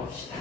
봅시다.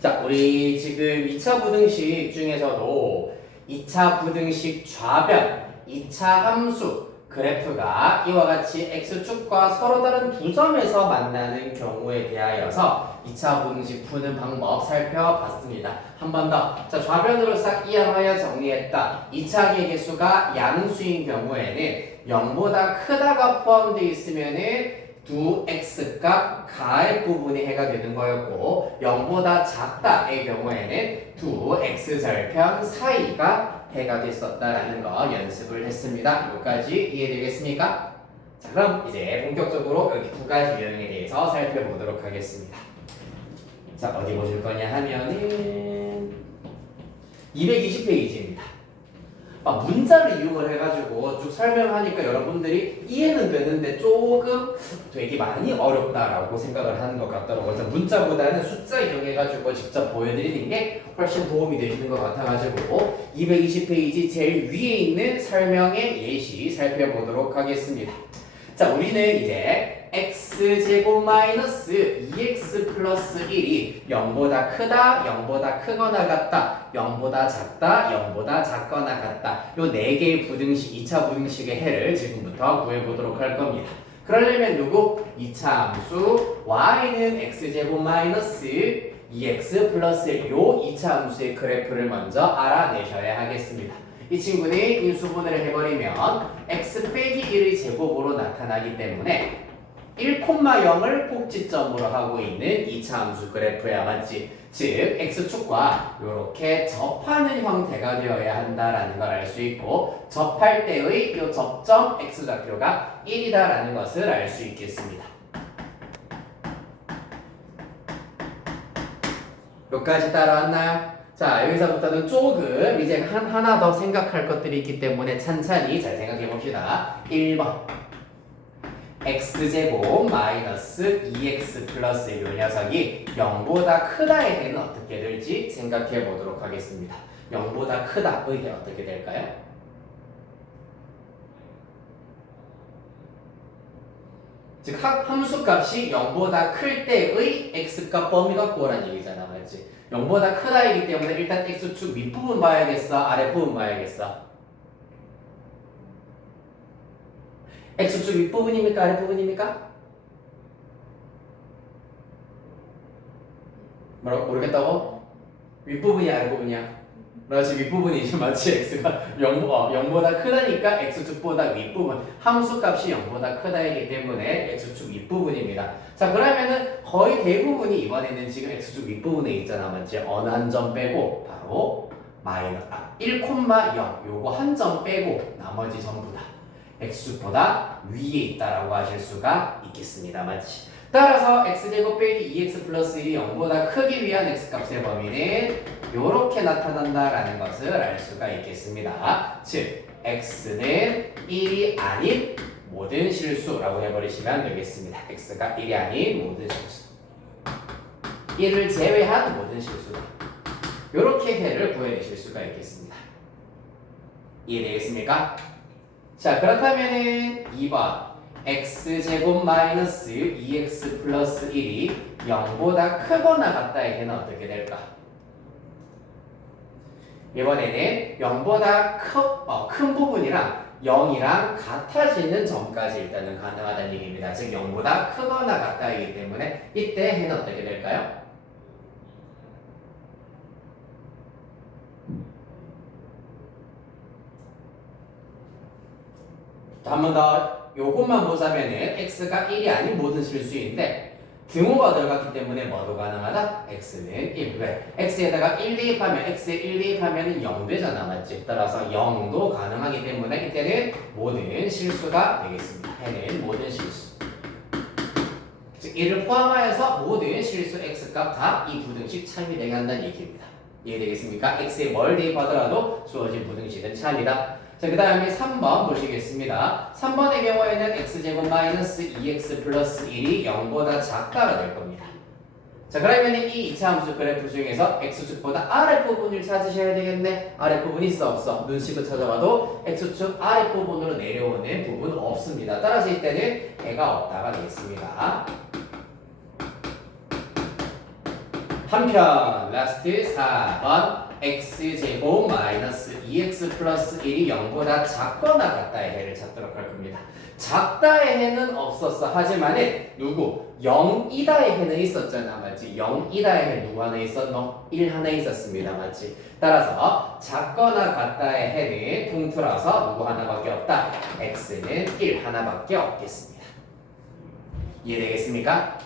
자, 우리 지금 2차 부등식 중에서도 2차 부등식 좌변, 2차 함수 그래프가 이와 같이 x축과 서로 다른 두 점에서 만나는 경우에 대하여서 2차 부등식 푸는 방법 살펴봤습니다. 한 번 더. 자, 좌변으로 싹 이항하여 정리했다. 2차 계계수가 양수인 경우에는 0보다 크다가 포함되어 있으면은 두 x값 가의 부분이 해가 되는 거였고 0보다 작다의 경우에는 두 x절편 사이가 해가 됐었다라는 거 연습을 했습니다. 여기까지 이해되겠습니까? 자, 그럼 이제 본격적으로 여기 두 가지 유형에 대해서 살펴보도록 하겠습니다. 자, 어디 보실 거냐 하면은 220페이지입니다. 문자를 이용을 해가지고 쭉 설명하니까 여러분들이 이해는 되는데 조금 되게 많이 어렵다라고 생각을 하는 것 같더라고요. 그래서 문자보다는 숫자 이용해가지고 직접 보여드리는 게 훨씬 도움이 되시는 것 같아가지고 220페이지 제일 위에 있는 설명의 예시 살펴보도록 하겠습니다. 자, 우리는 이제 x제곱 마이너스 2x 플러스 1이 0보다 크다, 0보다 크거나 같다, 0보다 작다, 0보다 작거나 같다. 요 4개의 부등식, 2차 부등식의 해를 지금부터 구해보도록 할 겁니다. 그러려면 누구? 2차 함수 y는 x제곱 마이너스 2x 플러스 1, 요 2차 함수의 그래프를 먼저 알아내셔야 하겠습니다. 이 친구는 인수분해를 해버리면 x 빼기 1의 제곱으로 나타나기 때문에 1,0을 꼭지점으로 하고 있는 2차 함수 그래프야, 맞지? 즉 x축과 이렇게 접하는 형태가 되어야 한다라는 걸 알 수 있고 접할 때의 이 접점 x좌표가 1이다라는 것을 알 수 있겠습니다. 여기까지 따라왔나요? 자, 여기서부터는 조금 이제 하나 더 생각할 것들이 있기 때문에 찬찬히 잘 생각해 봅시다. 1번 x제곱 마이너스 2x 플러스 이 녀석이 0보다 크다의 해는 어떻게 될지 생각해 보도록 하겠습니다. 0보다 크다의 해 어떻게 될까요? 즉 함수값이 0보다 클 때의 x값 범위가 구하라는 얘기잖아, 맞지? 0보다 크다이기 때문에 일단 x축 윗부분 봐야겠어? 아랫부분 봐야겠어? x축 윗부분입니까? 아랫부분입니까? 뭐라고? 모르겠다고? 윗부분이 아랫부분이야? 그렇지, 윗부분이지, 맞지? x가 0보다 크다니까 x축보다 윗부분, 함수값이 0보다 크다이기 때문에 x축 윗부분입니다. 자, 그러면은 거의 대부분이 이번에는 지금 x축 윗부분에 있잖아, 맞지? 어느 한 점 빼고 바로 1,0 요거 한 점 빼고 나머지 전부 다 x축보다 위에 있다라고 하실 수가 있겠습니다, 맞지? 따라서 x제곱 빼기 2x 플러스 1이 0보다 크기 위한 x값의 범위는 이렇게 나타난다라는 것을 알 수가 있겠습니다. 즉 x는 1이 아닌 모든 실수라고 해버리시면 되겠습니다. x가 1이 아닌 모든 실수, 1을 제외한 모든 실수다. 이렇게 해를 구해내실 수가 있겠습니다. 이해되겠습니까? 자, 그렇다면은 2번 x제곱 마이너스 2x 플러스 1이 0보다 크거나 같다의 해는 어떻게 될까? 이번에는 0보다 큰 부분이랑 0이랑 같아지는 점까지 일단은 가능하다는 얘기입니다. 즉 0보다 크거나 같다이기 때문에 이때 해는 어떻게 될까요? 한 번 더 요것만 보자면은 x가 1이 아닌 모든 실수인데 등호가 들어갔기 때문에 뭐도 가능하다? x는 1. 왜? x에다가 1 대입하면 x에 1 대입하면 0 되잖아, 맞지? 따라서 0도 가능하기 때문에 이때는 모든 실수가 되겠습니다. 해는 모든 실수. 즉 1을 포함하여서 모든 실수 x값 다 이 부등식 참이 되게 한다는 얘기입니다. 이해되겠습니까? x에 뭘 대입하더라도 주어진 부등식은 참이다. 자, 그 다음에 3번 보시겠습니다. 3번의 경우에는 x제곱 마이너스 2x 플러스 1이 0보다 작다가 될 겁니다. 자, 그러면 이 2차 함수 그래프 중에서 x축보다 아랫부분을 찾으셔야 되겠네. 아랫부분 있어 없어? 눈식을 찾아봐도 x축 아랫부분으로 내려오는 부분 없습니다. 따라서 이때는 해가 없다가 되겠습니다. 한편 라스트 4번 x제곱 마이너스 2x 플러스 1이 0보다 작거나 같다의 해를 찾도록 할 겁니다. 작다의 해는 없었어. 하지만은 누구? 0이다의 해는 있었잖아. 맞지? 0이다의 해 누구 하나 있었노? 1 하나 있었습니다. 맞지? 따라서 작거나 같다의 해는 통틀어서 누구 하나밖에 없다? x는 1 하나밖에 없겠습니다. 이해되겠습니까?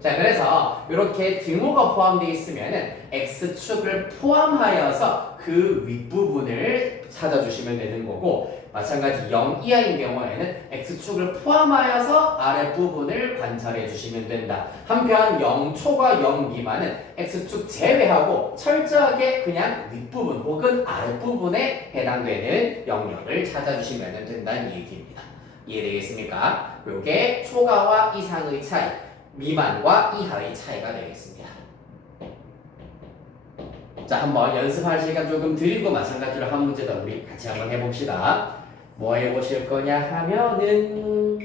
자, 그래서 이렇게 등호가 포함되어 있으면은 x축을 포함하여서 그 윗부분을 찾아주시면 되는 거고, 마찬가지 0 이하인 경우에는 x축을 포함하여서 아랫부분을 관찰해 주시면 된다. 한편 0초과 0 미만은 x축 제외하고 철저하게 그냥 윗부분 혹은 아랫부분에 해당되는 영역을 찾아주시면 된다는 얘기입니다. 이해되겠습니까? 이게 초과와 이상의 차이, 미만과 이하의 차이가 되겠습니다. 자, 한번 연습할 시간 조금 드리고 마찬가지로 한 문제 더 우리 같이 한번 해봅시다. 뭐 해보실 거냐 하면은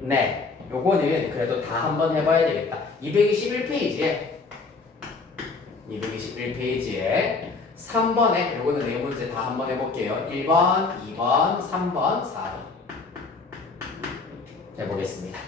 네, 요거는 그래도 다 한번 해봐야 되겠다. 221페이지에 3번에 요거는 네 문제 다 한번 해볼게요. 1번, 2번, 3번, 4번 해보겠습니다.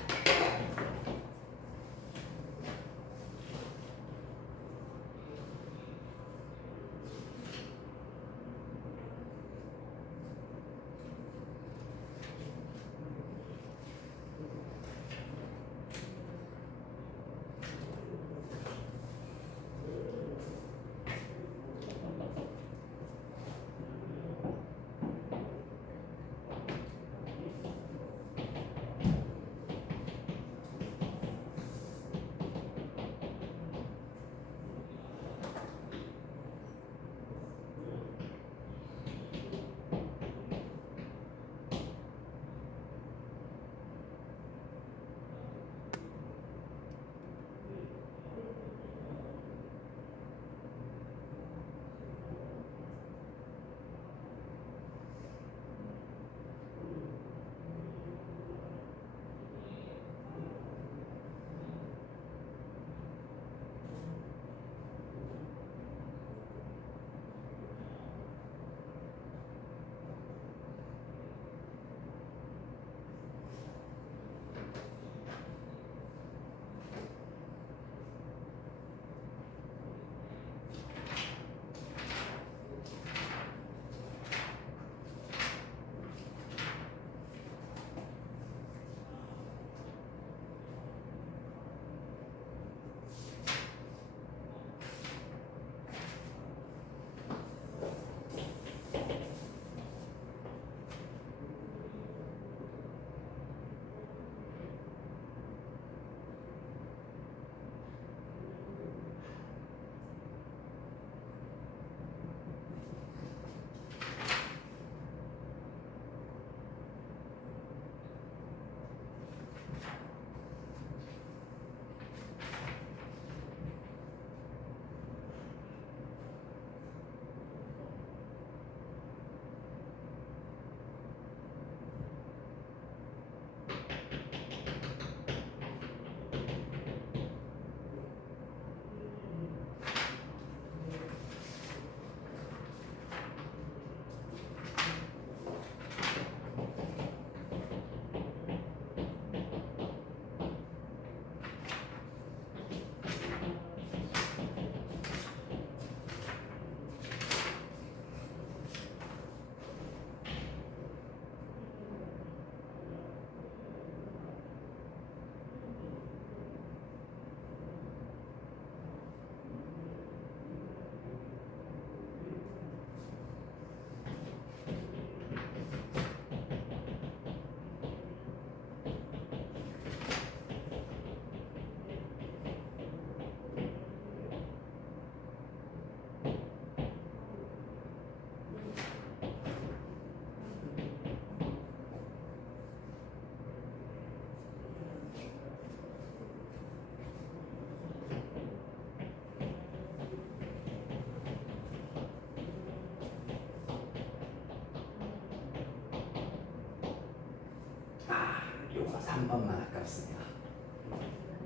한 번만 아깝습니다.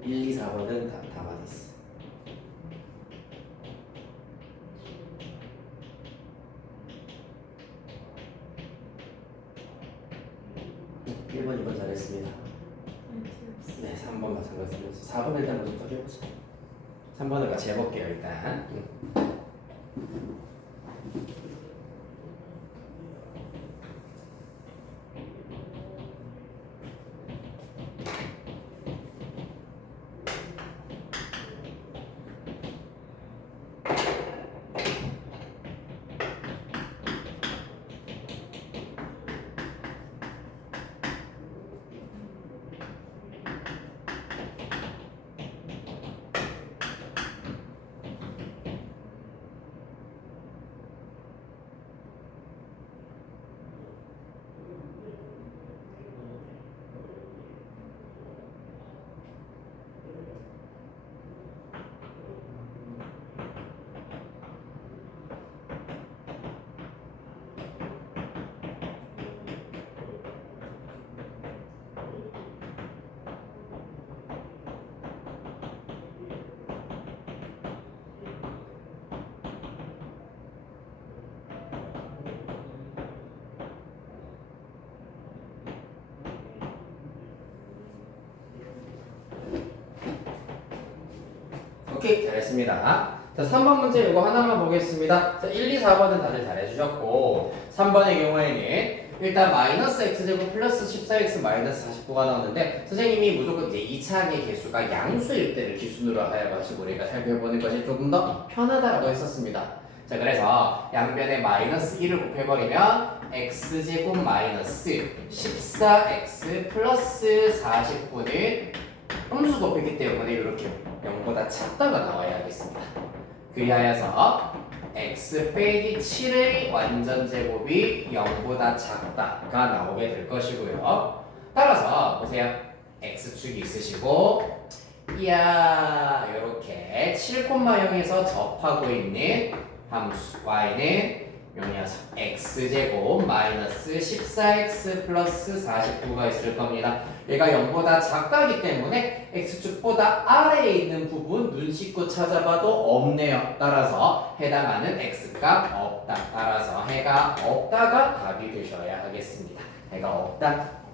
1, 2, 4번은 다 맞았어. 1번, 2번 잘했습니다. 네, 3번 마찬가지로 4번 일단 먼저 더 해보자. 3번을 같이 해볼게요 일단. 오케이, 잘했습니다. 자, 3번 문제 이거 하나만 보겠습니다. 자, 1, 2, 4번은 다들 잘해주셨고 3번의 경우에는 일단 마이너스 x제곱 플러스 14x 마이너스 49가 나오는데 선생님이 무조건 이제 2차항의 개수가 양수일 때를 기준으로 해가지고 우리가 살펴보는 것이 조금 더 편하다고 했었습니다. 자, 그래서 양변에 마이너스 1을 곱해버리면 x제곱 마이너스 14x 플러스 49는 함수 곱했기 때문에 이렇게 0보다 작다가 나와야 하겠습니다. 그리하여서 x 빼기 7의 완전 제곱이 0보다 작다가 나오게 될 것이고요. 따라서 보세요. x축이 있으시고 이야 이렇게 7,0에서 접하고 있는 함수 y는 요 녀석 x제곱 마이너스 14x 플러스 49가 있을 겁니다. 얘가 0보다 작다기 때문에 x축보다 아래에 있는 부분 눈 씻고 찾아봐도 없네요. 따라서 해당하는 x값 없다. 따라서 해가 없다가 답이 되셔야 하겠습니다. 해가 없다.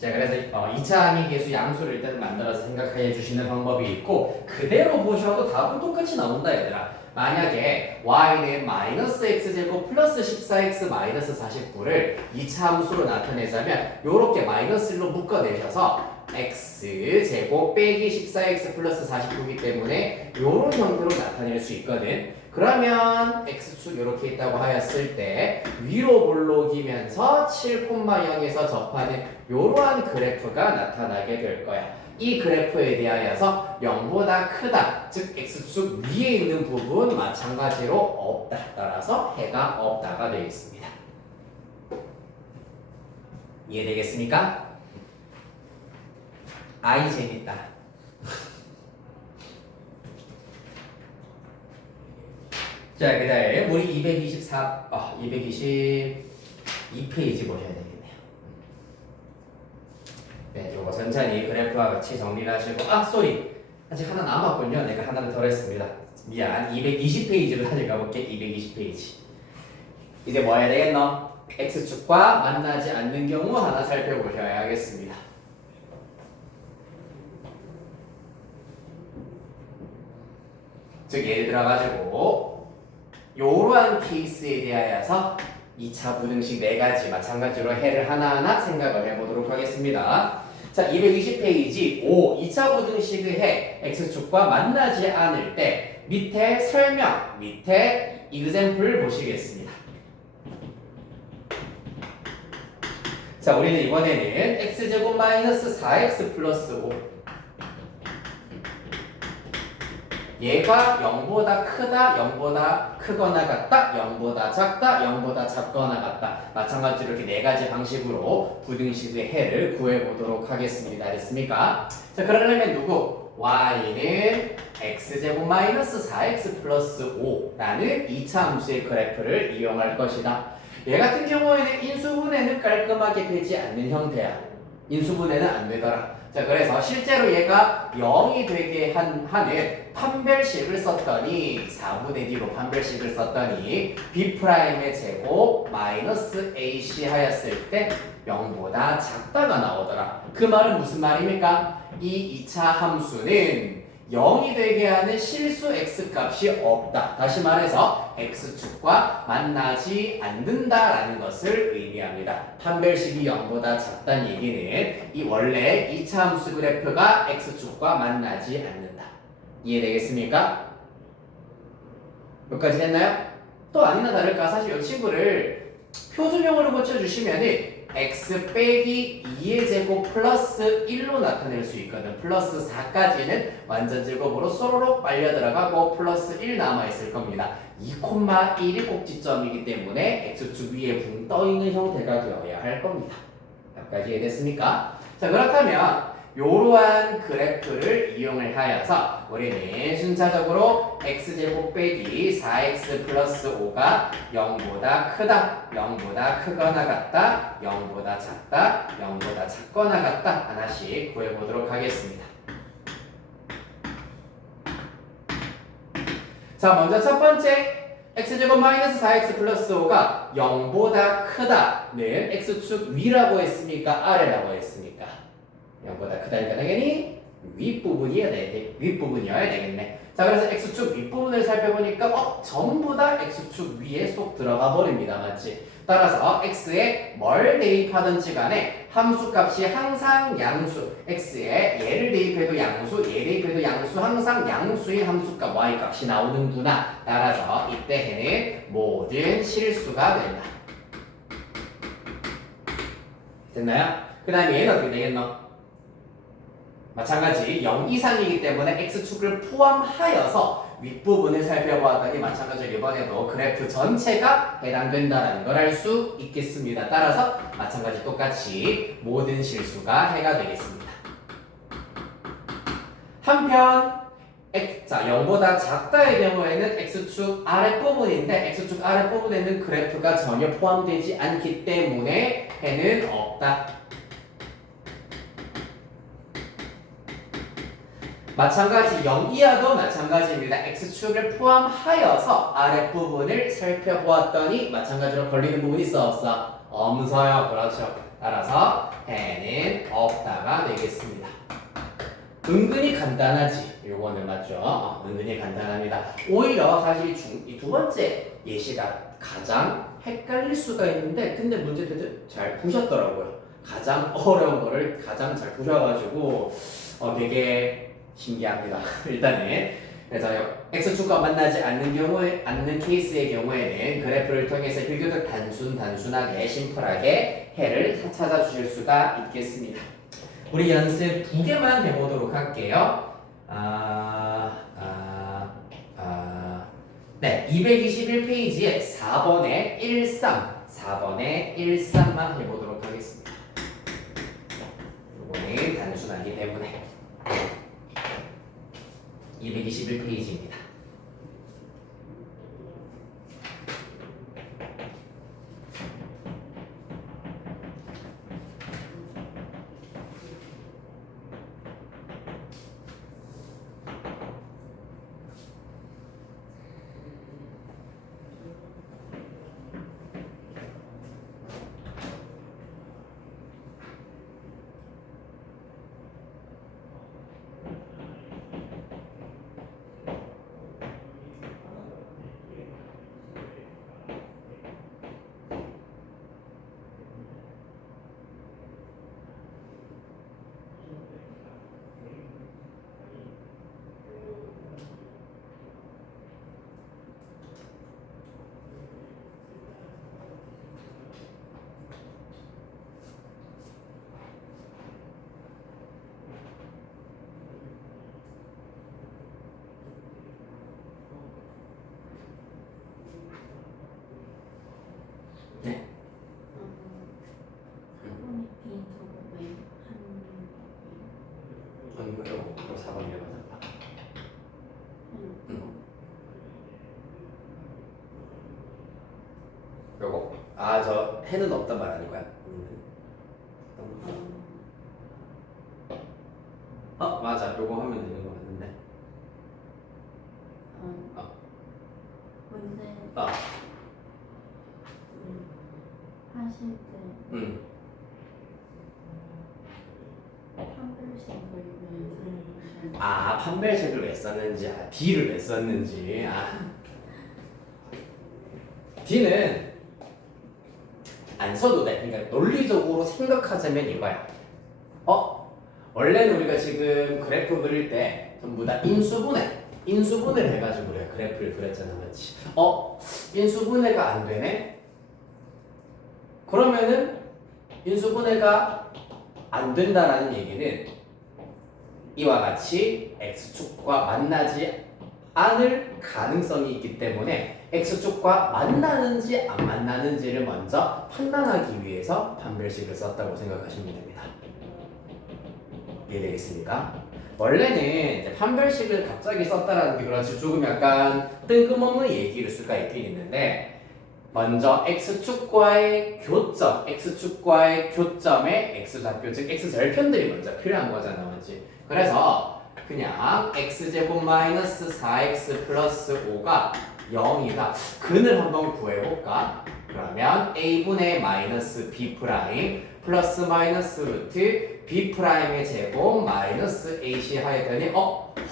자, 그래서 2차 항의 개수 양수를 일단 만들어서 생각해 주시는 방법이 있고 그대로 보셔도 답은 똑같이 나온다 얘들아. 만약에 y는 마이너스 x제곱 플러스 14x 마이너스 49를 2차 함수로 나타내자면 요렇게 마이너스 1로 묶어내셔서 x제곱 빼기 14x 플러스 49이기 때문에 요런 형태로 나타낼 수 있거든. 그러면 x축 이렇게 있다고 하였을 때 위로 볼록이면서 7,0에서 접하는 이러한 그래프가 나타나게 될 거야. 이 그래프에 대하여서 0보다 크다, 즉 x축 위에 있는 부분 마찬가지로 없다. 따라서 해가 없다가 되겠습니다. 이해되겠습니까? 아이 재밌다. 자, 그 다음에 우리 222페이지 보셔야 되겠네요. 네, 요거 천천히 그래프와 같이 정리를 하시고, 쏘리! 아직 하나 남았군요. 내가 하나를 덜 했습니다. 미안. 220페이지로 다시 가볼게. 220페이지. 이제 뭐 해야 되겠노? x축과 만나지 않는 경우 하나 살펴보셔야 하겠습니다. 즉, 예를 들어가지고, 요러한 케이스에 대하여서 2차 부등식 4가지 마찬가지로 해를 하나하나 생각을 해보도록 하겠습니다. 자, 220페이지 5 2차 부등식의 해 x축과 만나지 않을 때 밑에 설명, 밑에 example 보시겠습니다. 자, 우리는 이번에는 x제곱 마이너스 4x 플러스 5 얘가 0보다 크다, 0보다 크거나 같다, 0보다 작다, 0보다 작거나 같다. 마찬가지로 이렇게 4가지 방식으로 부등식의 해를 구해보도록 하겠습니다. 됐습니까? 자, 그러려면 누구? y는 x제곱 마이너스 4x 플러스 5라는 2차 함수의 그래프를 이용할 것이다. 얘 같은 경우에는 인수분해는 깔끔하게 되지 않는 형태야. 인수분해는 안 되더라. 자, 그래서 실제로 얘가 0이 되게 하는 판별식을 썼더니 4분의 D로 판별식을 썼더니 B'의 제곱 마이너스 AC 하였을 때 0보다 작다가 나오더라. 그 말은 무슨 말입니까? 이 2차 함수는 0이 되게 하는 실수 x값이 없다. 다시 말해서 x축과 만나지 않는다라는 것을 의미합니다. 판별식이 0보다 작다는 얘기는 이 원래 2차 함수 그래프가 x축과 만나지 않는다. 이해되겠습니까? 여기까지 됐나요? 또 아니나 다를까 사실 이 친구를 표준형으로 고쳐주시면은 x 빼기 2의 제곱 플러스 1로 나타낼 수 있거든. 플러스 4까지는 완전 제곱으로 쏘로록 빨려 들어가고 플러스 1 남아있을 겁니다. 2,1이 꼭지점이기 때문에 x축 위에 붕 떠있는 형태가 되어야 할 겁니다. 여기까지 이해됐습니까? 자, 그렇다면 이러한 그래프를 이용을 하여서 우리는 순차적으로 x제곱 빼기 4x 플러스 5가 0보다 크다, 0보다 크거나 같다, 0보다 작다, 0보다 작거나 같다 하나씩 구해보도록 하겠습니다. 자, 먼저 첫 번째 x제곱 마이너스 4x 플러스 5가 0보다 크다는 x축 위라고 했습니까? 아래라고 했습니까? 0보다 크다니까 당연히 윗부분이어야 되겠네. 자, 그래서 x축 윗부분을 살펴보니까 전부 다 x축 위에 쏙 들어가 버립니다. 맞지? 따라서 x에 뭘 대입하든지 간에 함수값이 항상 양수, x에 얘를 대입해도 양수, 얘 대입해도 양수, 항상 양수의 함수값 y값이 나오는구나. 따라서 이때 해는 모든 실수가 된다. 됐나요? 그 다음에 얘는 어떻게 되겠노? 마찬가지 0 이상이기 때문에 x축을 포함하여서 윗부분을 살펴보았더니 마찬가지로 이번에도 그래프 전체가 해당된다는 걸 알 수 있겠습니다. 따라서 마찬가지 똑같이 모든 실수가 해가 되겠습니다. 한편 자, 0보다 작다의 경우에는 x축 아랫부분인데 x축 아랫부분에는 그래프가 전혀 포함되지 않기 때문에 해는 없다. 마찬가지 0 이하도 마찬가지입니다. x축을 포함하여서 아랫부분을 살펴보았더니 마찬가지로 걸리는 부분이 있어 없어? 없어요. 그렇죠. 따라서 해는 없다가 되겠습니다. 은근히 간단하지. 요거는 맞죠? 은근히 간단합니다. 오히려 사실 이 두 번째 예시가 가장 헷갈릴 수가 있는데 근데 문제들 잘 푸셨더라고요. 가장 어려운 거를 가장 잘 푸셔가지고 되게 신기합니다. 일단은 그래서 x축과 만나지 않는 케이스의 경우에는 그래프를 통해서 비교적 단순하게 심플하게 해를 찾아주실 수가 있겠습니다. 우리 연습 2개만 해보도록 할게요. 네, 221페이지에 4번에 13만 해보도록 하겠습니다. 이거는 단순하기 때문에 221페이지입니다. 아, 저 해는 없단 말 아닐 거야? 맞아. 요거 하면 되는 거 같은데. 문제 어. 하실 때 음. 판별식을 왜 쓰는 아, 판별식을 왜 썼는지, D를 왜 썼는지. D는 안 써도 돼. 그러니까 논리적으로 생각하자면 이거야. 원래는 우리가 지금 그래프 그릴 때 전부 다 인수분해를 해가지고 우리가 그래프를 그렸잖아, 맞지? 인수분해가 안 되네? 그러면은 인수분해가 안 된다라는 얘기는 이와 같이 x축과 만나지 않을 가능성이 있기 때문에 x축과 만나는지 안 만나는지를 먼저 판단하기 위해서 판별식을 썼다고 생각하시면 됩니다. 이해되겠습니까? 원래는 이제 판별식을 갑자기 썼다라는 게 그렇지 조금 약간 뜬금없는 얘기일 수가 있긴 있는데 먼저 x축과의 교점에 x좌표 즉 x절편들이 먼저 필요한 거잖아, 맞지? 그래서 그냥 x제곱 마이너스 4x 플러스 5가 0이다. 근을 한번 구해볼까? 그러면 a분의 마이너스 b 프라임 플러스 마이너스 루트 b 프라임의 제곱 마이너스 ac 하였더니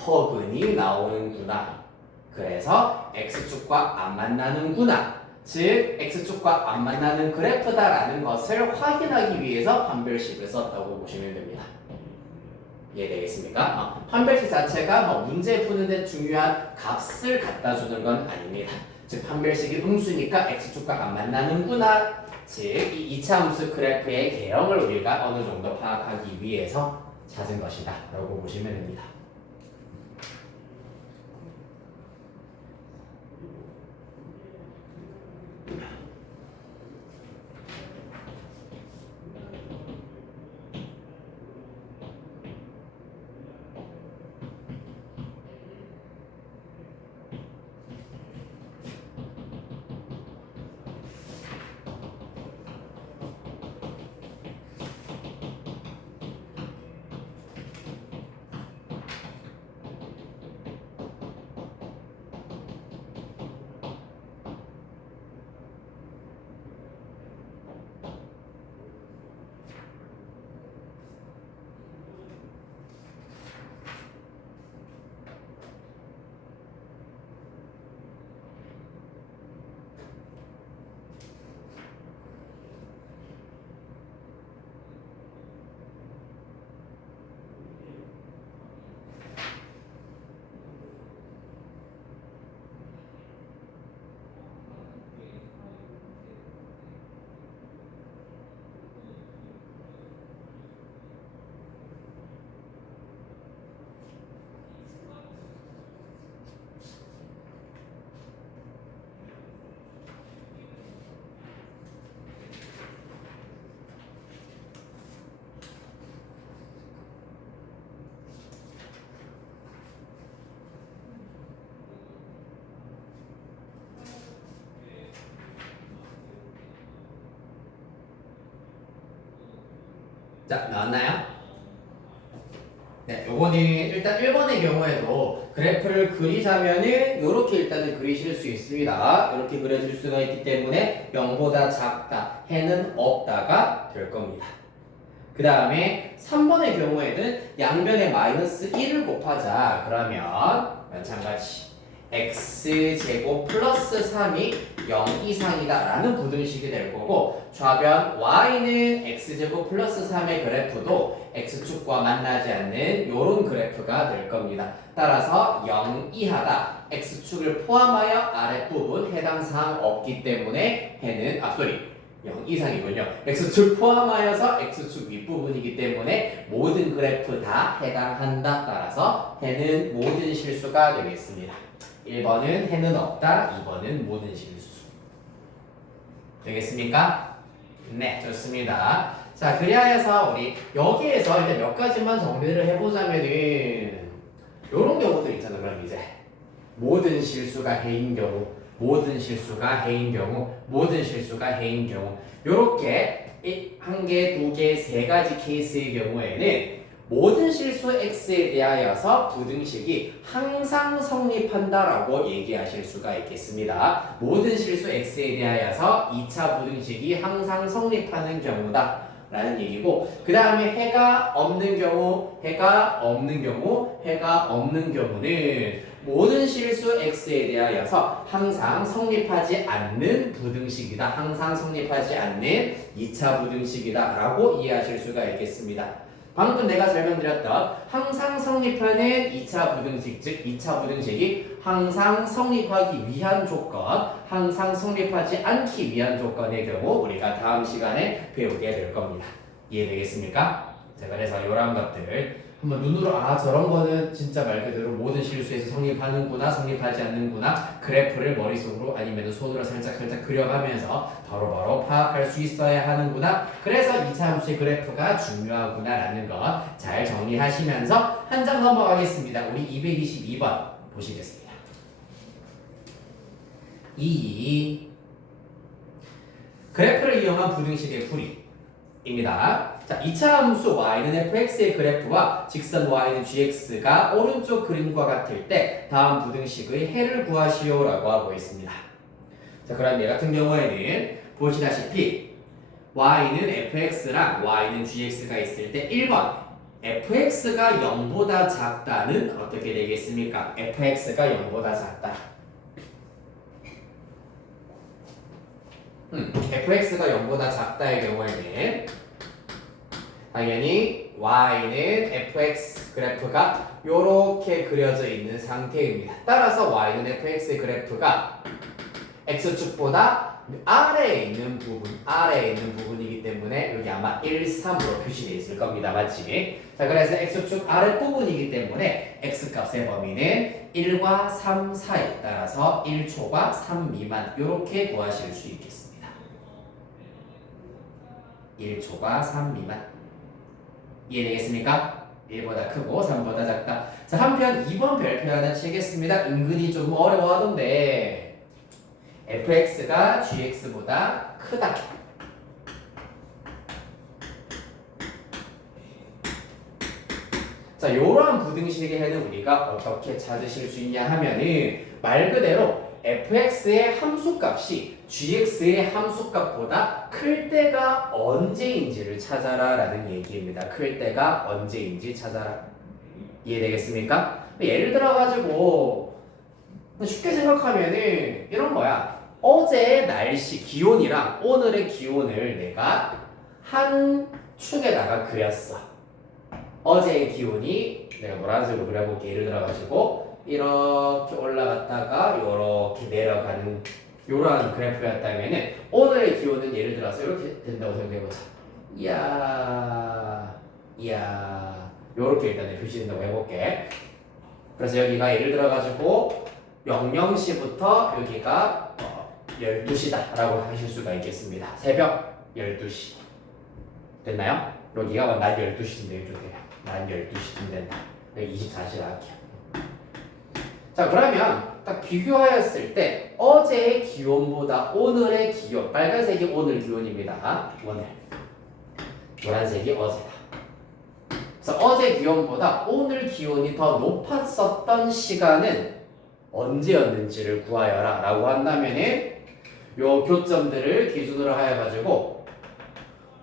허근이 나오는구나. 그래서 x축과 안 만나는구나. 즉 x축과 안 만나는 그래프다라는 것을 확인하기 위해서 판별식을 썼다고 보시면 됩니다. 이해되겠습니까? 판별식 자체가 문제 푸는데 중요한 값을 갖다 주는 건 아닙니다. 즉 판별식이 음수니까 x축과 안 만나는구나. 즉 이 2차 함수 그래프의 개형을 우리가 어느 정도 파악하기 위해서 찾은 것이다 라고 보시면 됩니다. 자, 나왔나요? 네, 요거는 일단 1번의 경우에도 그래프를 그리자면은 이렇게 일단은 그리실 수 있습니다. 이렇게 그려질 수가 있기 때문에 0보다 작다, 해는 없다가 될 겁니다. 그 다음에 3번의 경우에는 양변에 마이너스 1을 곱하자. 그러면 마찬가지 x제곱 플러스 3이 0 이상이다 라는 부등식이 될 거고 좌변 y는 x제곱 플러스 3의 그래프도 x축과 만나지 않는 이런 그래프가 될 겁니다. 따라서 0 이하다. x축을 포함하여 아랫부분 해당 사항 없기 때문에 해는 0 이상이군요. x축 포함하여서 x축 윗부분이기 때문에 모든 그래프 다 해당한다. 따라서 해는 모든 실수가 되겠습니다. 1번은 해는 없다. 2번은 모든 실수. 되겠습니까? 네, 좋습니다. 자, 그리하여서 우리 여기에서 이제 몇 가지만 정리를 해보자면은 요런 경우들 있잖아. 그럼 이제 모든 실수가 해인 경우 모든 실수가 해인 경우, 모든 실수가 해인 경우 요렇게 한 개, 두 개, 세 가지 케이스의 경우에는 모든 실수 x에 대하여서 부등식이 항상 성립한다라고 얘기하실 수가 있겠습니다. 모든 실수 x에 대하여서 2차 부등식이 항상 성립하는 경우다 라는 얘기고, 그 다음에 해가 없는 경우, 해가 없는 경우, 해가 없는 경우는 모든 실수 x에 대하여서 항상 성립하지 않는 부등식이다. 항상 성립하지 않는 2차 부등식이다 라고 이해하실 수가 있겠습니다. 방금 내가 설명드렸던 항상 성립하는 2차 부등식, 즉 2차 부등식이 항상 성립하기 위한 조건, 항상 성립하지 않기 위한 조건의 경우 우리가 다음 시간에 배우게 될 겁니다. 이해되겠습니까? 자, 그래서 이런 것들 한번 눈으로 저런 거는 진짜 말 그대로 모든 실수에서 성립하는구나, 성립하지 않는구나, 그래프를 머릿속으로 아니면 손으로 살짝 그려가면서 바로바로 파악할 수 있어야 하는구나, 그래서 2차 함수의 그래프가 중요하구나 라는 거 잘 정리하시면서 한 장 넘어가겠습니다. 우리 222번 보시겠습니다. 2. 그래프를 이용한 부등식의 풀이입니다. 자, 2차 함수 y는 fx의 그래프와 직선 y는 gx가 오른쪽 그림과 같을 때 다음 부등식의 해를 구하시오라고 하고 있습니다. 자, 그럼 얘 같은 경우에는 보시다시피 y는 fx랑 y는 gx가 있을 때 1번 fx가 0보다 작다는 어떻게 되겠습니까? fx가 0보다 작다. fx가 0보다 작다의 경우에는 당연히 y는 fx 그래프가 이렇게 그려져 있는 상태입니다. 따라서 y는 fx의 그래프가 x축보다 아래에 있는 부분이기 때문에 여기 아마 1, 3으로 표시되어 있을 겁니다. 맞지? 자, 그래서 x축 아랫부분이기 때문에 x값의 범위는 1과 3 사이, 따라서 1초과 3 미만 이렇게 구하실 수 있겠습니다. 1초과 3 미만. 이해되겠습니까? 1보다 크고 3보다 작다. 자, 한편 2번 별표 하나 치겠습니다. 은근히 좀 어려워하던데 fx가 gx보다 크다. 자, 요러한 부등식의 해는 우리가 어떻게 찾으실 수 있냐 하면은 말 그대로 fx의 함수값이 gx의 함수값보다 클 때가 언제인지를 찾아라 라는 얘기입니다. 클 때가 언제인지 찾아라. 이해되겠습니까? 예를 들어가지고 쉽게 생각하면은 이런 거야. 어제의 날씨 기온이랑 오늘의 기온을 내가 한 축에다가 그렸어. 어제의 기온이 내가 노란색으로 그려볼게. 예를 들어가지고 이렇게 올라갔다가 이렇게 내려가는 이러한 그래프였다면은 오늘의 기온은 예를 들어서 이렇게 된다고 생각해보자. 이야 이렇게 일단 표시된다고 해볼게. 그래서 여기가 예를 들어가지고 00시부터 여기가 12시다 라고 하실 수가 있겠습니다. 새벽 12시 됐나요? 여기가 낮 12시쯤 되면 돼요. 낮 12시쯤 된다. 여기 24시라 할게요. 자, 그러면 딱 비교하였을 때 어제의 기온보다 오늘의 기온, 빨간색이 오늘 기온입니다. 오늘 노란색이 어제다. 그래서 어제 기온보다 오늘 기온이 더 높았었던 시간은 언제였는지를 구하여라 라고 한다면은 요 교점들을 기준으로 하여가지고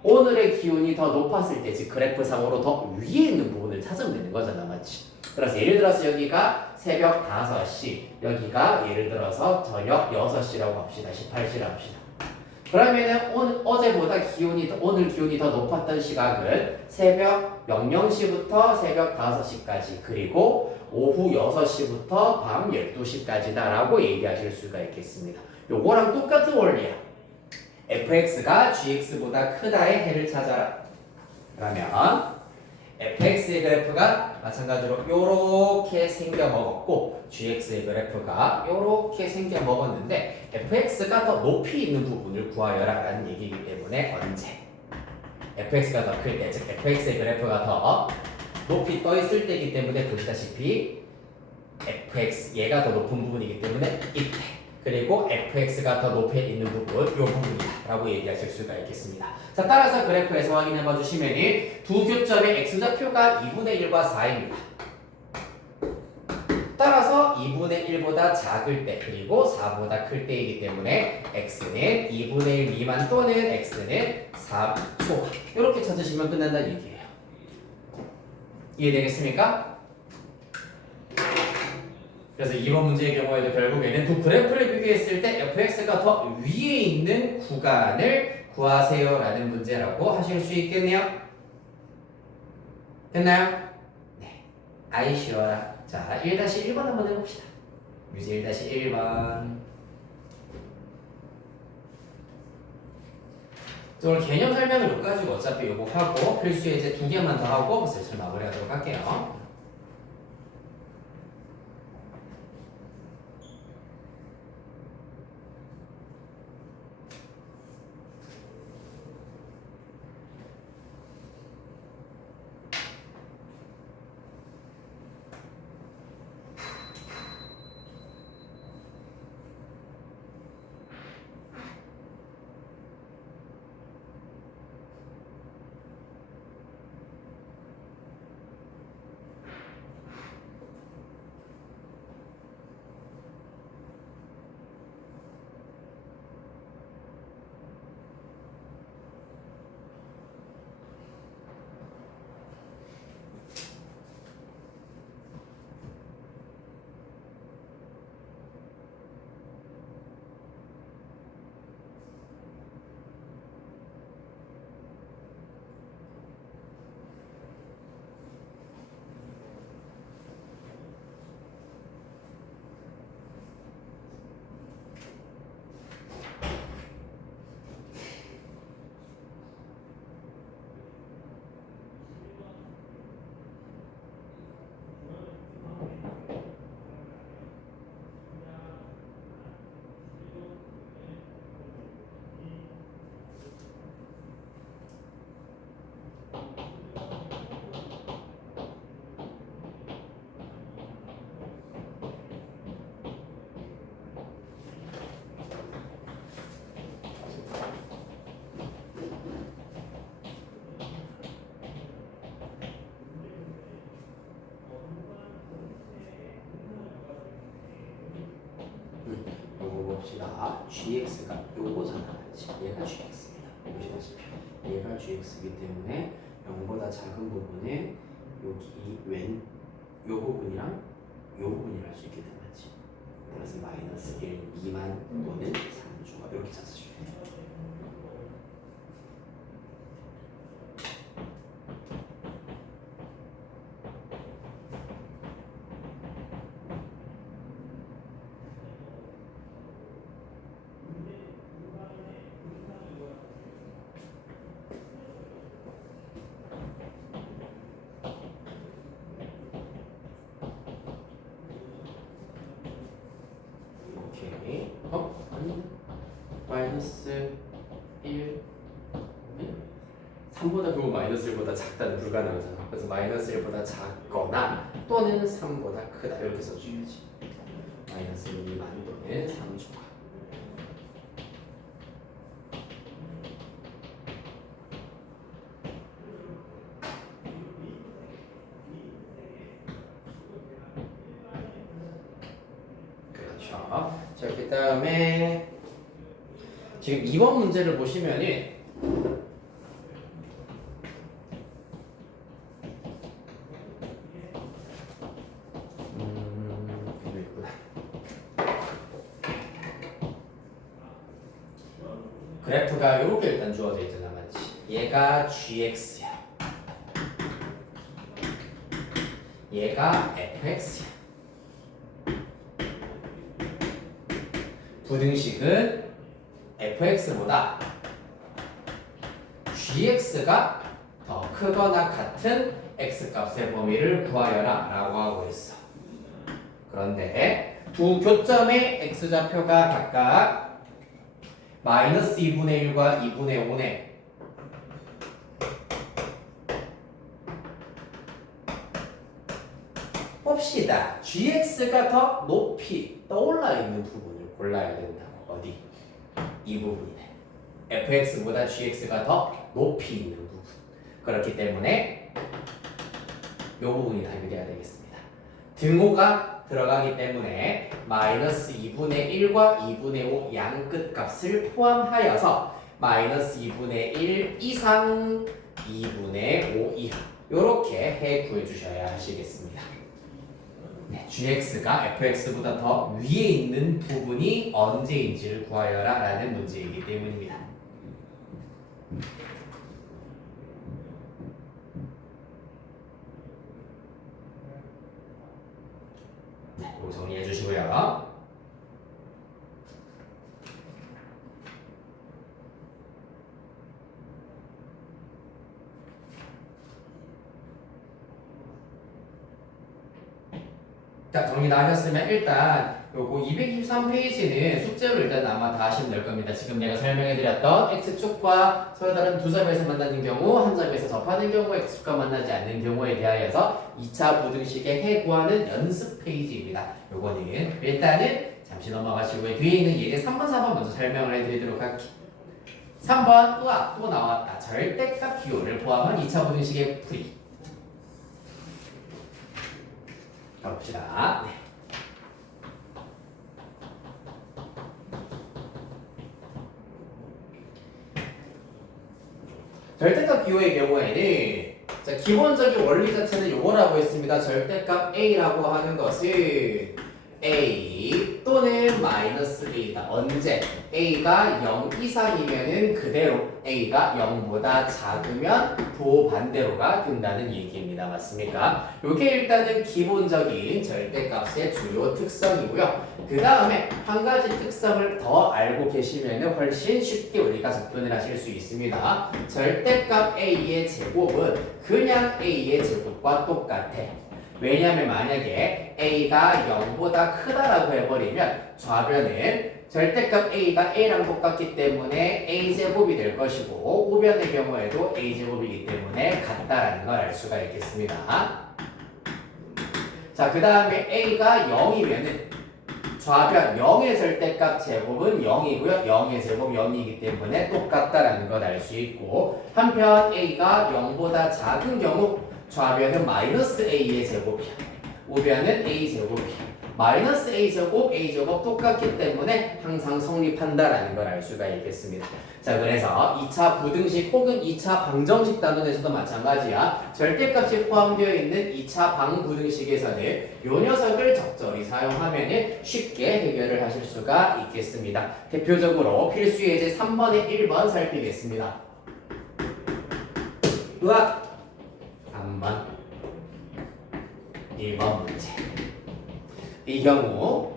오늘의 기온이 더 높았을 때, 즉 그래프상으로 더 위에 있는 부분을 찾으면 되는 거잖아, 맞지? 그래서 예를 들어서 여기가 새벽 5시, 여기가 예를 들어서 저녁 6시라고 합시다. 18시라고 합시다. 그러면은 어제보다 오늘 기온이 더 높았던 시각은 새벽 00시부터 새벽 5시까지, 그리고 오후 6시부터 밤 12시까지다 라고 얘기하실 수가 있겠습니다. 요거랑 똑같은 원리야. fx가 gx보다 크다의 해를 찾아라. 그러면 fx의 그래프가 마찬가지로 요렇게 생겨 먹었고 gx의 그래프가 요렇게 생겨 먹었는데 fx가 더 높이 있는 부분을 구하여라 라는 얘기이기 때문에 언제 fx가 더 클 때, 즉 fx의 그래프가 더 높이 떠 있을 때이기 때문에 보시다시피 fx 얘가 더 높은 부분이기 때문에 이때, 그리고 fx가 더 높이 있는 부분, 이 부분이다 라고 얘기하실 수가 있겠습니다. 자, 따라서 그래프에서 확인해 봐 주시면 두 교점의 x좌표가 2분의 1과 4입니다. 따라서 2분의 1보다 작을 때 그리고 4보다 클 때이기 때문에 x는 2분의 1 미만 또는 x는 4 초과 이렇게 찾으시면 끝난다는 얘기예요. 이해되겠습니까? 그래서 이번 문제의 경우에도 결국에는 두 그래프를 비교했을 때 fx가 더 위에 있는 구간을 구하세요 라는 문제라고 하실 수 있겠네요. 됐나요? 네. 아이 쉬워라. 자, 1-1번 한번 해봅시다. 문제 1-1번. 오늘 개념 설명을 여기까지 어차피 요거 하고 필수 예제 2개만 더 하고 슬슬 마무리하도록 할게요. 봅시다. gx가 요거잖아. 얘가 gx입니다. 보시다시피 얘가 gx이기 때문에 0보다 작은 부분에 여기 요 부분이랑 요 부분이라 할 수 있게 되는 거지. 그래서 마이너스 1 미만 또는 3조가 이렇게 찾아주면 돼요. 아니 마이너스 1 3보다 그거 마이너스 1보다 작다는 불가능하잖아. 그래서 마이너스 1보다 작거나 또는 3보다 크다 이렇게 써줘야지. 마이너스 1 미만 또는 3조가. 자, 그 다음에 지금 2번 문제를 보시면은 이거 있구나. 그래프가 이렇게 일단 주어져 있잖아, 맞지? 얘가 gx야. 얘가 fx야. 부등식은 fx보다 gx가 더 크거나 같은 x값의 범위를 구하여라 라고 하고 있어. 그런데 두 교점의 x좌표가 각각 마이너스 2분의 1과 2분의 5네. 혹시 봅시다. gx가 더 높이 떠올라 있는 부분을 골라야 된다고. 어디? 이 부분이네. fx보다 gx가 더 높이 있는 부분. 그렇기 때문에 이 부분이 답이 돼야 되겠습니다. 등호가 들어가기 때문에 마이너스 2분의 1과 2분의 5 양끝 값을 포함하여서 마이너스 2분의 1 이상 2분의 5 이하 이렇게 해 구해주셔야 하시겠습니다. 네, gx가 fx보다 더 위에 있는 부분이 언제인지를 구하여라 라는 문제이기 때문입니다. 네, 이거 정리해 주시고요. 자, 정리 다 하셨으면 일단 요거 223페이지는 숙제로 일단 아마 다 하시면 될 겁니다. 지금 내가 설명해드렸던 x축과 서로 다른 두 점에서 만나는 경우, 한 점에서 접하는 경우, x축과 만나지 않는 경우에 대하여서 2차 부등식의 해 구하는 연습 페이지입니다. 요거는 일단은 잠시 넘어가시고요. 뒤에 있는 예제 3번, 4번 먼저 설명을 해드리도록 할게요. 3번, 우와, 또 나왔다. 절대값 기호를 포함한 2차 부등식의 풀이. 가봅시다. 네. 절대값 기호의 경우에는 자, 기본적인 원리 자체는 요거라고 했습니다. 절대값 a라고 하는 것은 a 또는 마이너스 a다. 언제? a가 0 이상이면은 그대로 a가 0보다 작으면 도반대로가 된다는 얘기입니다. 맞습니까? 요게 일단은 기본적인 절대값의 주요 특성이고요. 그 다음에 한 가지 특성을 더 알고 계시면 훨씬 쉽게 우리가 접근을 하실 수 있습니다. 절대값 a의 제곱은 그냥 a의 제곱과 똑같아. 왜냐하면 만약에 a가 0보다 크다라고 해버리면 좌변은 절대값 a가 a랑 똑같기 때문에 a제곱이 될 것이고 우변의 경우에도 a제곱이기 때문에 같다라는 걸 알 수가 있겠습니다. 자, 그 다음에 a가 0이면은 좌변 0의 절대값 제곱은 0이고요. 0의 제곱 0이기 때문에 똑같다라는 걸 알 수 있고 한편 a가 0보다 작은 경우 좌변은 마이너스 a의 제곱이야. 우변은 a 제곱이야. 마이너스 a제곱, a제곱 똑같기 때문에 항상 성립한다라는 걸 알 수가 있겠습니다. 자, 그래서 2차 부등식 혹은 2차 방정식 단원에서도 마찬가지야. 절대값이 포함되어 있는 2차 방부등식에서는 요 녀석을 적절히 사용하면 쉽게 해결을 하실 수가 있겠습니다. 대표적으로 필수 예제 3번에 1번 살피겠습니다. 으악! 3번 1번 문제. 이 경우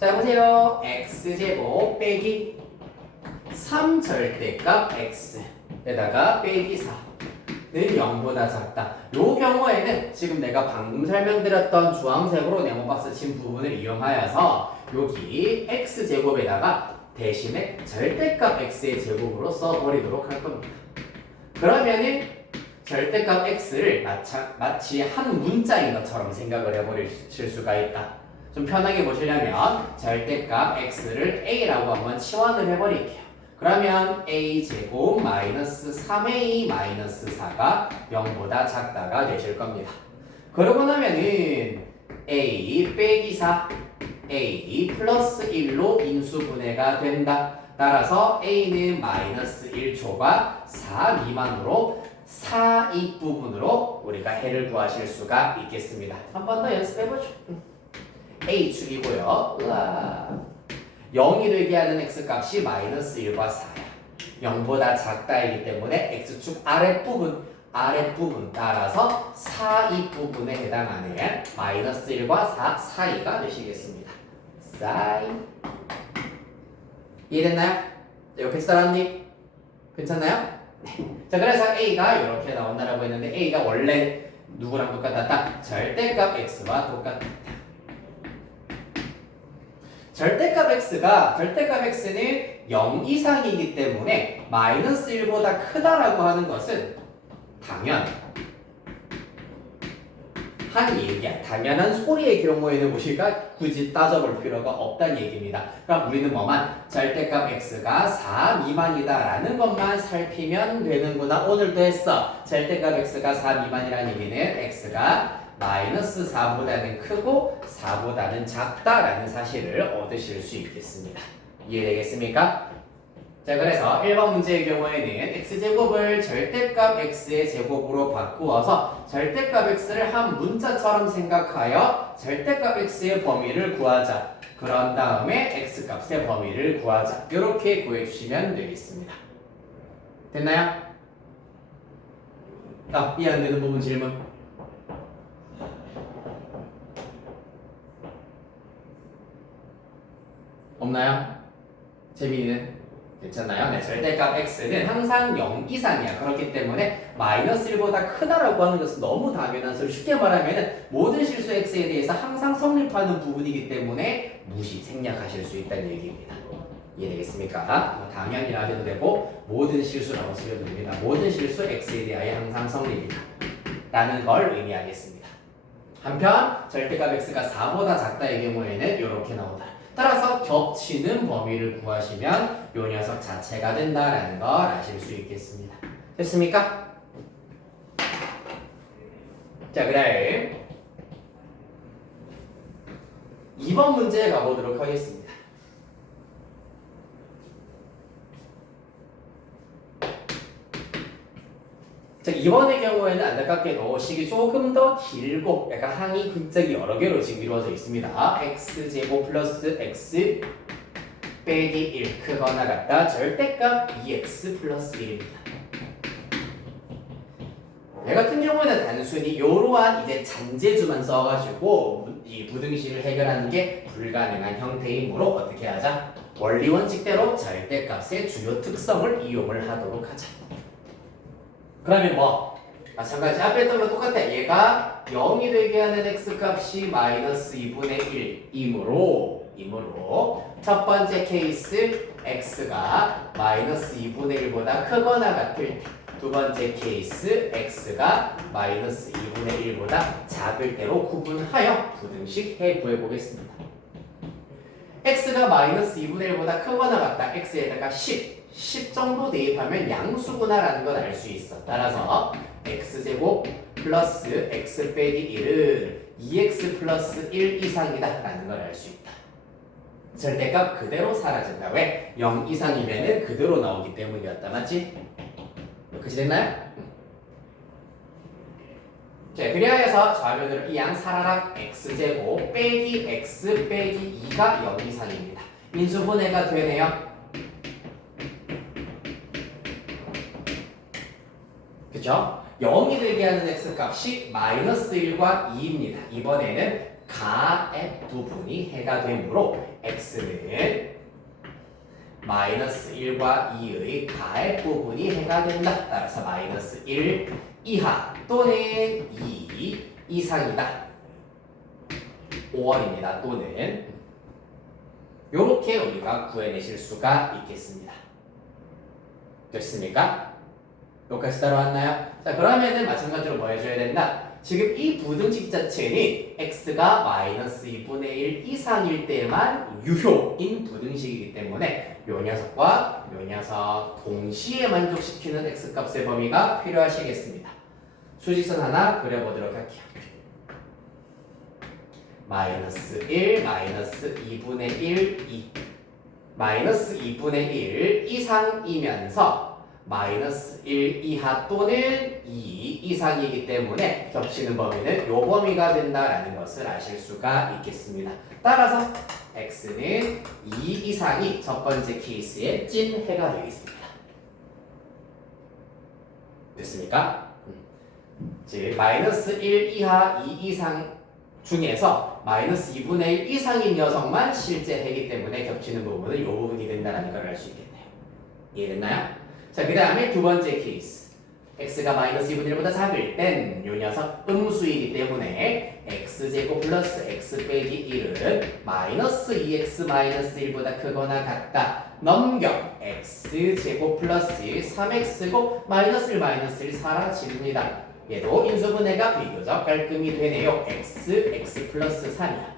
자 보세요. x제곱 빼기 3절대값 x에다가 빼기 4는 0보다 작다. 요 경우에는 지금 내가 방금 설명드렸던 주황색으로 네모박스 친 부분을 이용하여서 여기 x제곱에다가 대신에 절대값 x의 제곱으로 써버리도록 할 겁니다. 그러면은 절대값 x를 마치 한 문자인 것처럼 생각을 해버리실 수가 있다. 좀 편하게 보시려면 절대값 x를 a라고 한번 치환을 해버릴게요. 그러면 a제곱 마이너스 3a 마이너스 4가 0보다 작다가 되실 겁니다. 그러고 나면은 a 빼기 4 a 플러스 1로 인수분해가 된다. 따라서 a는 마이너스 1초가 4 미만으로 4 이 부분으로 우리가 해를 구하실 수가 있겠습니다. 한 번 더 연습해보죠. a축이고요. 우와. 0이 되게 하는 x값이 마이너스 1과 4야. 0보다 작다이기 때문에 x축 아랫부분 따라서 4 이 부분에 해당하는 마이너스 1과 4 사이가 되시겠습니다. 사인. 이해됐나요? 이렇게 따라왔니? 괜찮나요? 네. 자, 그래서 a가 이렇게 나온다라고 했는데 a가 원래 누구랑 똑같았다? 절대값 x와 똑같다. 절대값 x는 0 이상이기 때문에 마이너스 1보다 크다라고 하는 것은 당연 한 얘기야. 당연한 소리의 경우에는 우리가 굳이 따져볼 필요가 없다는 얘기입니다. 그럼 우리는 뭐만 절대값 x가 4 미만이다라는 것만 살피면 되는구나. 오늘도 했어. 절대값 x가 4 미만이라는 얘기는 x가 마이너스 4보다는 크고 4보다는 작다라는 사실을 얻으실 수 있겠습니다. 이해되겠습니까? 자, 그래서 1번 문제의 경우에는 x제곱을 절대값 x의 제곱으로 바꾸어서 절대값 x를 한 문자처럼 생각하여 절대값 x의 범위를 구하자. 그런 다음에 x값의 범위를 구하자. 이렇게 구해주시면 되겠습니다. 됐나요? 이해 안 되는 부분 질문. 없나요? 재민이는? 괜찮나요? 네, 절대값 x는 항상 0 이상이야. 그렇기 때문에 마이너스 1보다 크다라고 하는 것은 너무 당연한 소리. 쉽게 말하면 모든 실수 x에 대해서 항상 성립하는 부분이기 때문에 무시, 생략하실 수 있다는 얘기입니다. 이해되겠습니까? 당연이라 해도 되고 모든 실수라고 쓰셔도 됩니다. 모든 실수 x에 대하여 항상 성립이다 라는 걸 의미하겠습니다. 한편 절대값 x가 4보다 작다의 경우에는 이렇게 나오다. 따라서 겹치는 범위를 구하시면 요 녀석 자체가 된다라는 걸 아실 수 있겠습니다. 됐습니까? 자, 그 다음 2번 문제 가보도록 하겠습니다. 자, 이번의 경우에는 안타깝게도 식이 조금 더 길고 약간 항이 극적이 여러 개로 지금 이루어져 있습니다. x제곱 플러스 x 빼기 1 크거나 같다. 절대값 2x 플러스 1입니다. 얘 같은 경우에는 단순히 이러한 이제 잔재주만 써가지고 이 부등식을 해결하는 게 불가능한 형태이므로 어떻게 하자? 원리 원칙대로 절대값의 주요 특성을 이용을 하도록 하자. 그러면 뭐 마찬가지 앞에 했던 거 똑같아. 얘가 0이 되게 하는 x값이 마이너스 2분의 1이므로 첫 번째 케이스 x가 마이너스 2분의 1보다 크거나 같을 때, 두 번째 케이스 x가 마이너스 2분의 1보다 작을 때로 구분하여 부등식 해 구해보겠습니다. x가 마이너스 2분의 1보다 크거나 같다. x에다가 10 정도 대입하면 양수구나라는 걸 알 수 있어. 따라서 x제곱 플러스 x 빼기 1은 2x 플러스 1 이상이다 라는 걸 알 수 있다. 절대값 그대로 사라진다. 왜? 0 이상이면 그대로 나오기 때문이었다. 맞지? 그치 됐나요? 자, 그리하여서 좌변으로 이양 사라락 x제곱 빼기 x 빼기 2가 0 이상입니다. 인수분해가 되네요. 그죠? 0이 되게 하는 x값이 마이너스 1과 2입니다. 이번에는 가의 부분이 해가 되므로 x는 마이너스 1과 2의 가의 부분이 해가 된다. 따라서 마이너스 1 이하 또는 2 이상이다. 5월입니다. 또는 이렇게 우리가 구해내실 수가 있겠습니다. 됐습니까? 여기까지 따라왔나요? 자, 그러면은 마찬가지로 뭐 해줘야 된다? 지금 이 부등식 자체는 x가 마이너스 2분의 1 이상일 때만 유효인 부등식이기 때문에 요 녀석과 요 녀석 동시에 만족시키는 x값의 범위가 필요하시겠습니다. 수직선 하나 그려보도록 할게요. 마이너스 1, 마이너스 2분의 1, 2 마이너스 2분의 1 이상이면서 마이너스 1 이하 또는 2 이상이기 때문에 겹치는 범위는 요 범위가 된다라는 것을 아실 수가 있겠습니다. 따라서 x는 2 이상이 첫 번째 케이스의 찐 해가 되겠습니다. 됐습니까? 즉 마이너스 1 이하 2 이상 중에서 마이너스 2분의 1 이상인 녀석만 실제 해기 때문에 겹치는 부분은 요 부분이 된다는 걸 알 수 있겠네요. 이해됐나요? 자, 그 다음에 두 번째 케이스. x가 마이너스 2분의 1보다 작을 땐 요 녀석 음수이기 때문에 x제곱 플러스 x 빼기 1은 마이너스 2x 마이너스 1보다 크거나 같다. 넘겨 x제곱 플러스 3x고 마이너스 1 사라집니다. 얘도 인수분해가 비교적 깔끔히 되네요. x 플러스 3이야.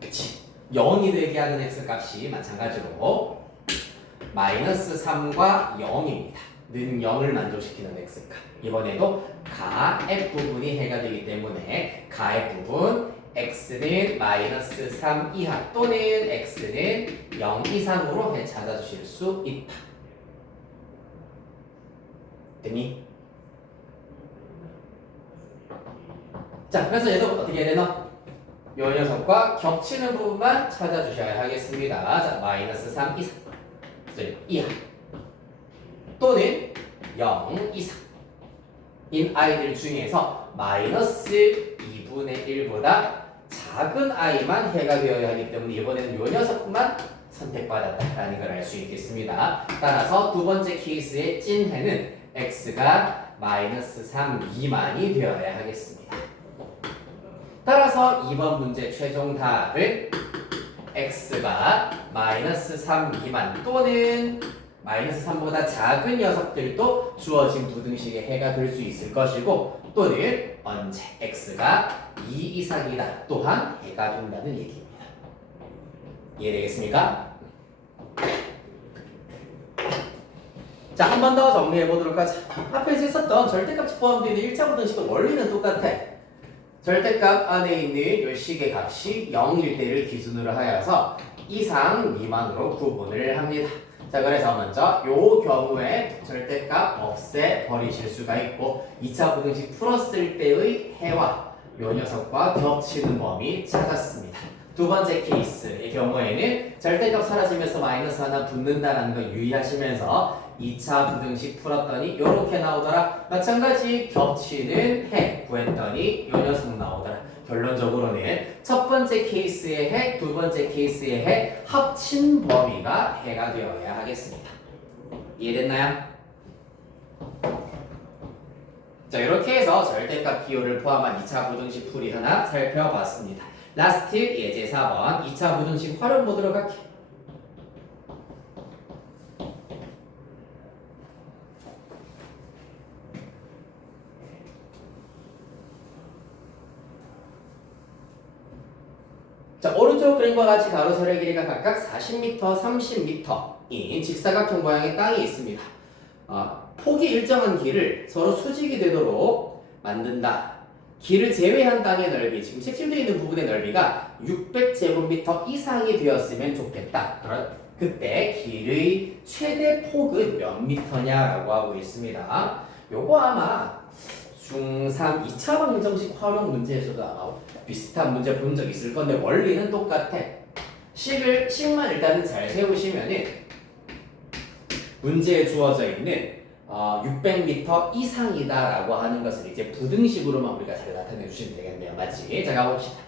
그치? 0이 되게 하는 x 값이 마찬가지로 마이너스 3과 0입니다. 는 0을 만족시키는 x값. 이번에도 가 f 부분이 해가 되기 때문에 가 f 부분 x는 마이너스 3 이하 또는 x는 0 이상으로 해 찾아주실 수 있다. 됐니? 자, 그래서 얘도 어떻게 해야 되나? 요 녀석과 겹치는 부분만 찾아주셔야 하겠습니다. 자, 마이너스 3 이상, 이하 또는 0 이상인 아이들 중에서 마이너스 2분의 1보다 작은 아이만 해가 되어야 하기 때문에 이번에는 요 녀석만 선택받았다라는 걸 알 수 있겠습니다. 따라서 두 번째 케이스의 찐 해는 x가 마이너스 3 미만이 되어야 하겠습니다. 따라서 2번 문제 최종 답은 x가 마이너스 3 미만 또는 마이너스 3보다 작은 녀석들도 주어진 부등식의 해가 될 수 있을 것이고 또는 언제 x가 2 이상이다 또한 해가 된다는 얘기입니다. 이해되겠습니까? 자, 한 번 더 정리해 보도록 하죠. 앞에서 있었던 절대값이 포함되어 있는 1차 부등식은 원리는 똑같아. 절대값 안에 있는 이 식의 값이 0일 때를 기준으로 하여서 이상 미만으로 구분을 합니다. 자, 그래서 먼저 요 경우에 절대값 없애 버리실 수가 있고 2차 부등식 풀었을 때의 해와 요 녀석과 겹치는 범위 찾았습니다. 두 번째 케이스의 경우에는 절대값 사라지면서 마이너스 하나 붙는다는 거 유의하시면서 2차 부등식 풀었더니 이렇게 나오더라. 마찬가지 겹치는 해 구했더니 요 녀석 나오더라. 결론적으로는 첫 번째 케이스의 해, 두 번째 케이스의 해 합친 범위가 해가 되어야 하겠습니다. 이해됐나요? 자, 이렇게 해서 절대값 기호를 포함한 2차 부등식 풀이 하나 살펴봤습니다. 라스트 예제 4번 2차 부등식 활용 보도록 할게요. 자, 오른쪽 그림과 같이 가로 세로의 길이가 각각 40m, 30m인 직사각형 모양의 땅이 있습니다. 폭이 일정한 길을 서로 수직이 되도록 만든다. 길을 제외한 땅의 넓이, 지금 색칠되어 있는 부분의 넓이가 600제곱미터 이상이 되었으면 좋겠다. 그때 길의 최대 폭은 몇 미터냐라고 하고 있습니다. 요거 아마 중3 2차 방정식 활용 문제에서도 아마 비슷한 문제 본 적 있을 건데 원리는 똑같아. 식만 일단은 잘 세우시면은 문제에 주어져 있는 600m 이상이다라고 하는 것을 이제 부등식으로만 우리가 잘 나타내 주시면 되겠네요. 맞지? 자, 가봅시다.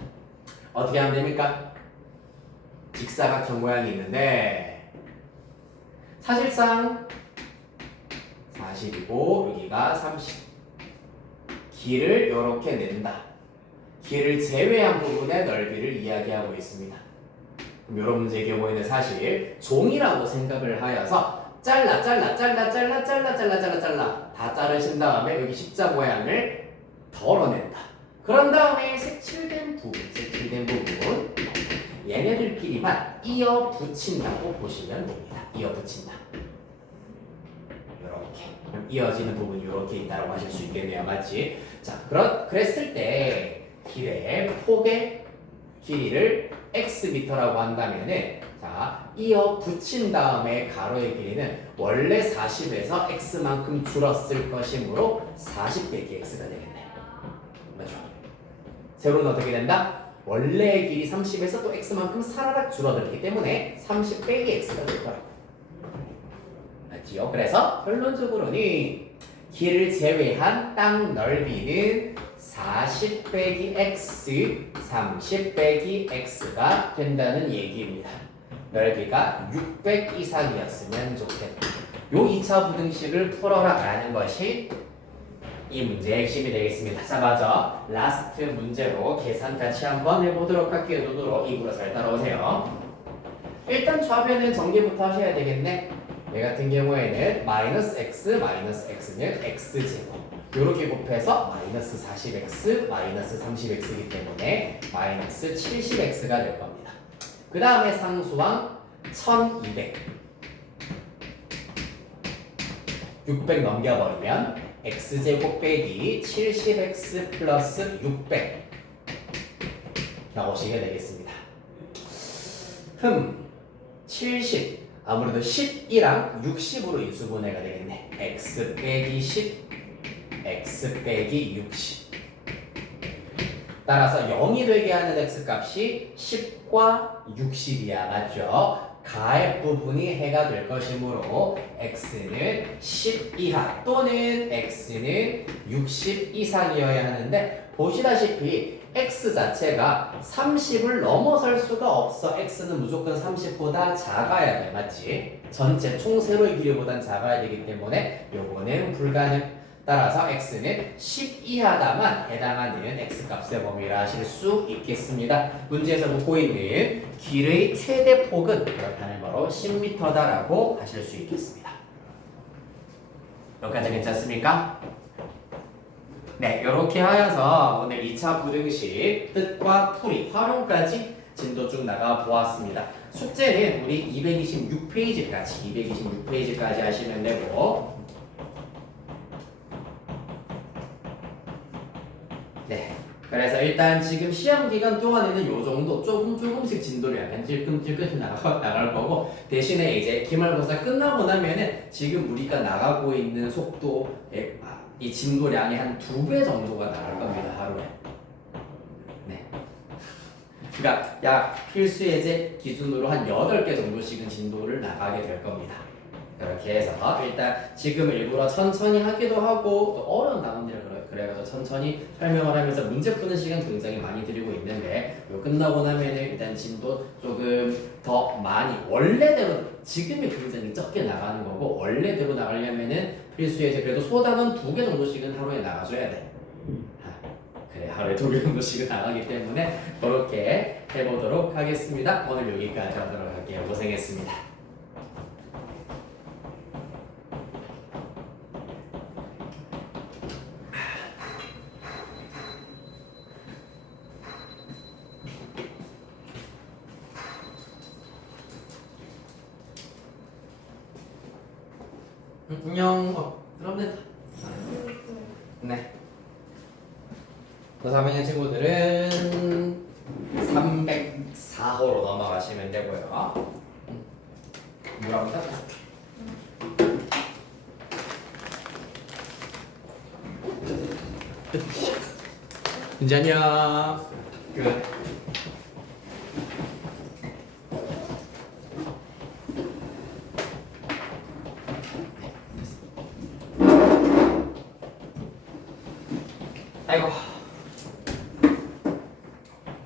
어떻게 하면 됩니까? 직사각형 모양이 있는데 사실상 40이고 여기가 30. 길을 이렇게 낸다. 길을 제외한 부분의 넓이를 이야기하고 있습니다. 그럼 이런 문제의 경우에는 사실 종이라고 생각을 하여서 잘라 다 자르신 다음에 여기 십자 모양을 덜어낸다. 그런 다음에 색칠된 부분 얘네들끼리만 이어 붙인다고 보시면 됩니다. 이어 붙인다. 이렇게 이어지는 부분이 이렇게 있다고 하실 수 있겠네요. 맞지? 자, 그랬을 때 길의 폭의 길이를 xm라고 한다면은 자, 이어 붙인 다음에 가로의 길이는 원래 40에서 x만큼 줄었을 것이므로 40 빼기 x가 되겠네. 맞죠? 세로는 어떻게 된다? 원래의 길이 30에서 또 x만큼 사라락 줄어들기 때문에 30 빼기 x가 될 거라고. 맞지요? 그래서 결론적으로는 길을 제외한 땅 넓이는 40 빼기 x, 30 빼기 x가 된다는 얘기입니다. 넓이가 600 이상이었으면 좋겠다. 요 2차 부등식을 풀어라라는 것이 이 문제의 핵심이 되겠습니다. 자, 맞아. 라스트 문제로 계산 같이 한번 해보도록 할게요. 눈으로 입으로 잘 따라오세요. 일단 좌변은 정리부터 하셔야 되겠네. 얘 같은 경우에는 마이너스 x는 x제곱 요렇게 곱해서 마이너스 40x 마이너스 30x이기 때문에 마이너스 70x가 될 겁니다. 그 다음에 상수항 1200 600 넘겨버리면 x제곱 빼기 70x 플러스 600 나오시게 되겠습니다. 70 아무래도 12랑 60으로 인수분해가 되겠네. x 빼기 10 x 빼기 60 따라서 0이 되게 하는 x값이 10과 60이야. 맞죠? 가의 부분이 해가 될 것이므로 x는 10 이하 또는 x는 60 이상이어야 하는데 보시다시피 x 자체가 30을 넘어설 수가 없어. x는 무조건 30보다 작아야 돼. 맞지? 전체 총 세로의 길이보단 작아야 되기 때문에 요거는 불가능. 따라서 x는 10 이하다만 해당하는 x값의 범위라 하실 수 있겠습니다. 문제에서 묻고 있는 길의 최대 폭은 그렇다는 거로 10m다라고 하실 수 있겠습니다. 여기까지 괜찮습니까? 네, 이렇게 하여서 오늘 2차 부등식 뜻과 풀이 활용까지 진도 쭉 나가 보았습니다. 숙제는 우리 226페이지까지 하시면 되고 네. 그래서 일단 지금 시험 기간 동안에는 요 정도 조금씩 진도를 약간 찔끔찔끔 나갈 거고 대신에 이제 기말고사 끝나고 나면은 지금 우리가 나가고 있는 속도의 이 진도량이 한 2배 정도가 나갈 겁니다. 하루에. 네. 그러니까 약 필수 예제 기준으로 한 8개 정도씩은 진도를 나가게 될 겁니다. 이렇게 해서 일단 지금 일부러 천천히 하기도 하고 또 어려운 단원들이 그래가지고 천천히 설명을 하면서 문제 푸는 시간 굉장히 많이 드리고 있는데 요 끝나고 나면은 일단 진도 조금 더 많이 원래대로 지금이 굉장히 적게 나가는 거고 원래대로 나가려면은 필수에 이제 그래도 소담은 2개 정도씩은 하루에 나가줘야 돼. 그래 하루에 2개 정도씩은 나가기 때문에 그렇게 해보도록 하겠습니다. 오늘 여기까지 하도록 할게요. 고생했습니다. 안녕. 그러면 네. 고3학년 친구들은 304호로 넘어가시면 되고요. 물 한번 따라줄게. 이제 안녕. 끝. 아이고.